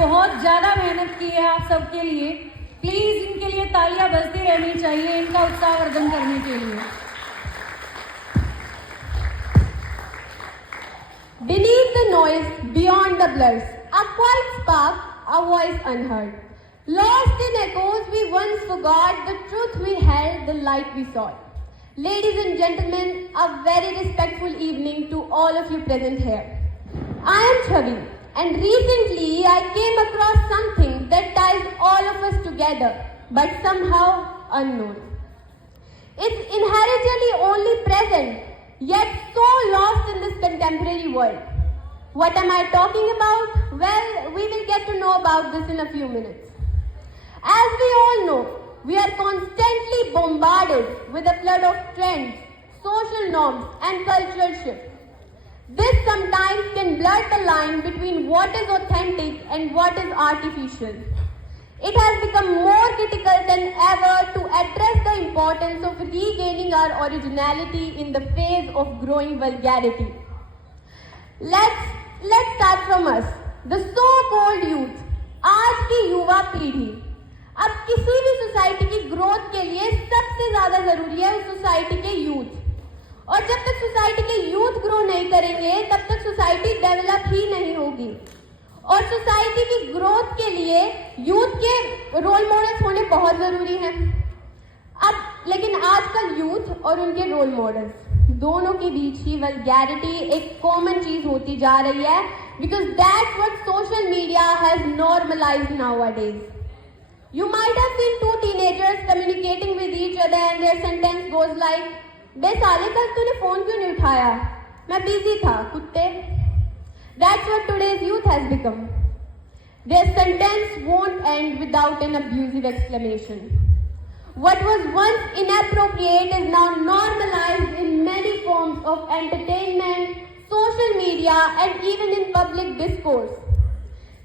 बहुत ज़्यादा मेहनत की है आप सबके लिए। प्लीज़ इनके लिए तालियां बजती रहनी चाहिए इनका उत्साहवर्धन करने के लिए। Beneath the noise, beyond the blurs, a quiet spark, a voice unheard. Lost in echoes, we once forgot the truth we held, the light we sought. Ladies and gentlemen, a very respectful evening to all of you present here. I am Chavi, and recently I came across something that ties all of us together, but somehow unknown. It's inherently only present, yet so lost in this contemporary world. What am I talking about? Well, we will get to know about this in a few minutes. As we all know, we are constantly bombarded with a flood of trends, social norms, and cultural shifts. This sometimes can blur the line between what is authentic and what is artificial. It has become more critical than ever to address the importance of regaining our originality in the face of growing vulgarity. Let's start from us, the so-called youth. आज की युवा पीढ़ी अब किसी भी society की growth के लिए सबसे ज्यादा जरूरी है उस सोसाइटी के यूथ। और जब तक सोसाइटी के यूथ ग्रो नहीं करेंगे तब तक सोसाइटी डेवलप ही नहीं होगी। और सोसाइटी की ग्रोथ के लिए यूथ के रोल मॉडल्स होने बहुत जरूरी हैं। अब लेकिन आजकल यूथ और उनके रोल मॉडल्स दोनों के बीच ही वल्गैरिटी एक कॉमन चीज होती जा रही है, because that's what social media has normalised nowadays. You might have seen two teenagers communicating with each other and their sentence goes like, बे साले कल तूने फोन क्यों नहीं उठाया? मैं बिजी था, कुत्ते। That's what today's youth has become. Their sentence won't end without an abusive exclamation. What was once inappropriate is now normalized in many forms of entertainment, social media, and even in public discourse.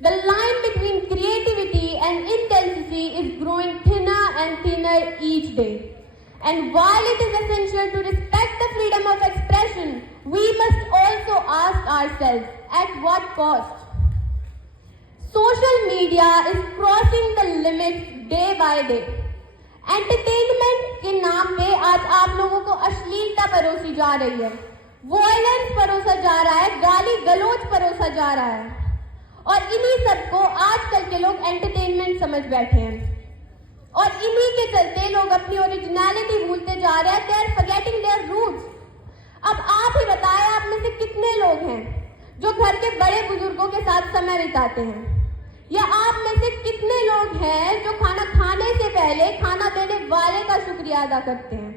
The line between creativity and intensity is growing thinner and thinner each day. And while it is essential to respect the freedom of expression, we must also ask ourselves, at what cost? Social media is crossing the limits day by day. Entertainment के नाम पे आज आप लोगों को अश्लीलता परोसी जा रही है, वायलेंस परोसा जा रहा है, गाली गलौज परोसा जा रहा है। और इन्हीं सबको आजकल के लोग एंटरटेनमेंट समझ बैठे हैं और इन्हीं के चलते लोग अपनी ओरिजिनलिटी भूलते जा रहे हैं। They are forgetting their roots. अब आप ही बताएं, आप में से कितने लोग हैं जो घर के बड़े बुजुर्गों के साथ समय बिताते हैं, या आप में से कितने लोग हैं जो खाना खाने से पहले खाना देने वाले का शुक्रिया अदा करते हैं?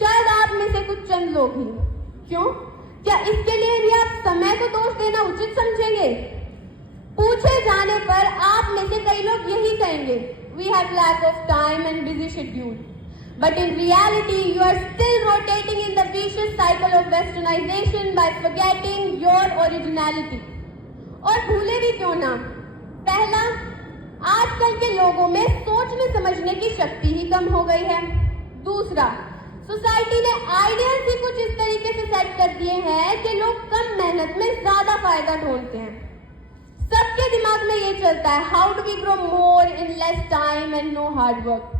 शायद आप में से कुछ चंद लोग ही। क्यों? क्या इसके लिए भी आप समय को दोष देना उचित समझेंगे? पूछे जाने पर आप में से कई लोग यही कहेंगे, we have lack of time and busy schedule. But in reality, you are still rotating in the vicious cycle of westernization by forgetting your originality. और भूले भी क्यों ना? पहला, आजकल के लोगों में सोचने समझने की शक्ति ही कम हो गई है। दूसरा, सोसाइटी ने आइडियल्स ही कुछ इस तरीके से सेट कर दिए हैं कि लोग कम मेहनत में ज्यादा फायदा ढूंढते हैं। सबके दिमाग में ये चलता है, how do we grow more in less time and no hard work.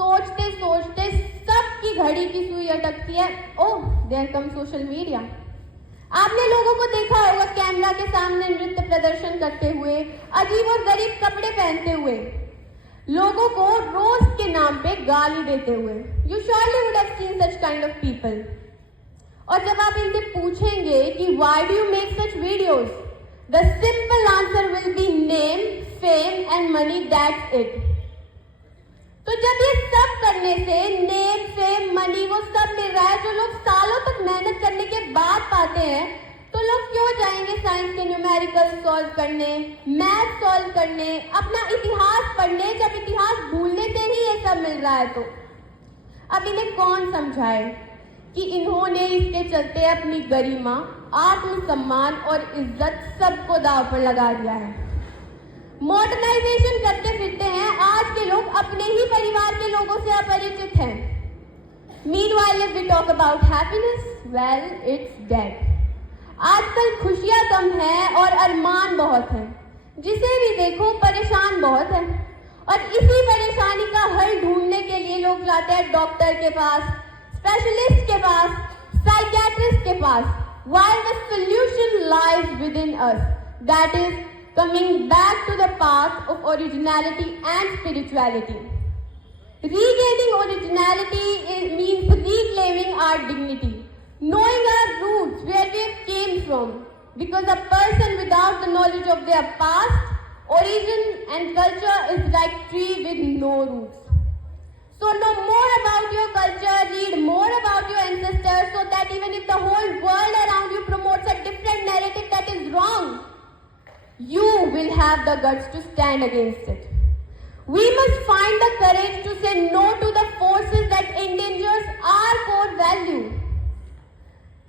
सोचते सोचते सबकी घड़ी की सुई अटकती है, oh there come social media. आपने लोगों को देखा होगा कैमरा के सामने नृत्य प्रदर्शन करते हुए, अजीब और गरीब कपड़े पहनते हुए, लोगों को रोस्ट के नाम पे गाली देते हुए। You surely would have seen such kind of people. और जब आप इनसे पूछेंगे कि why do you make such videos, the simple answer will be name, fame and money, that's it. तो जब ये सब करने से नेम, फेम, मनी वो सब मिल रहा है जो लोग सालों तक मेहनत करने के बाद पाते हैं, तो लोग क्यों जाएंगे साइंस के न्यूमेरिकल सॉल्व करने, मैथ सॉल्व करने, अपना इतिहास पढ़ने, जब इतिहास भूलने से ही ये सब मिल रहा है? तो अब इन्हें कौन समझाए कि इन्होंने इसके चलते अपनी गरिमा, आत्मसम्मान और इज्जत सबको दांव पर लगा दिया है। मॉडर्नाइजेशन करते फिरते हैं आज के लोग अपने ही परिवार के लोगों से अपरिचित हैं। Meanwhile, if we talk about happiness, well, it's dead. आजकल खुशियां कम हैं और अरमान बहुत हैं। जिसे भी देखो परेशान बहुत है और इसी परेशानी का हल ढूंढने के लिए लोग जाते हैं डॉक्टर के पास, स्पेशलिस्ट के पास, साइकियाट्रिस्ट के पास, while the solution lies within us, that is coming back to the path of originality and spirituality. Regaining originality means reclaiming our dignity, knowing our roots, where we came from, because a person without the knowledge of their past, origin and culture is like tree with no roots. So know more about your culture, read more about your ancestors, so that even if the whole world around you promotes a different narrative that is wrong, you will have the guts to stand against it. We must find the courage to say no to the forces that endangers our core value.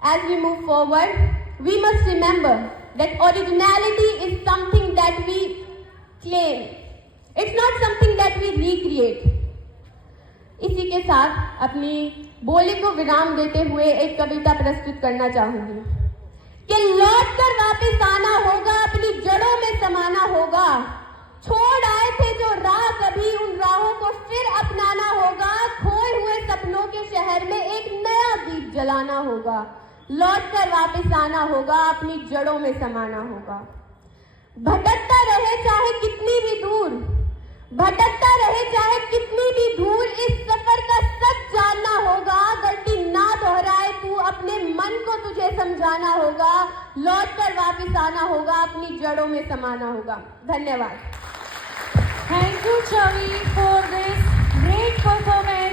As we move forward, we must remember that originality is something that we claim. It's not something that we recreate. इसी के साथ अपनी बोली को विराम देते हुए एक कविता प्रस्तुत करना चाहूंगी कि लौट कर वापस आना होगा, अपनी जड़ों में समाना होगा, छोड़ आए थे जो राह कभी उन राहों को फिर अपनाना होगा, खोए हुए सपनों के शहर में एक नया दीप जलाना होगा, लौट कर वापस आना होगा, अपनी जड़ों में समाना होगा। भटकता रहे चाहे कितनी भी दूर, भटकता रहे चाहे कितनी भी दूर, इस सफर का सच जानना होगा, गलती ना दोहराए तू, अपने मन को तुझे समझाना होगा, लौट कर वापस आना होगा, अपनी जड़ों में समाना होगा। धन्यवाद। Thank you, Chavi, for this great performance.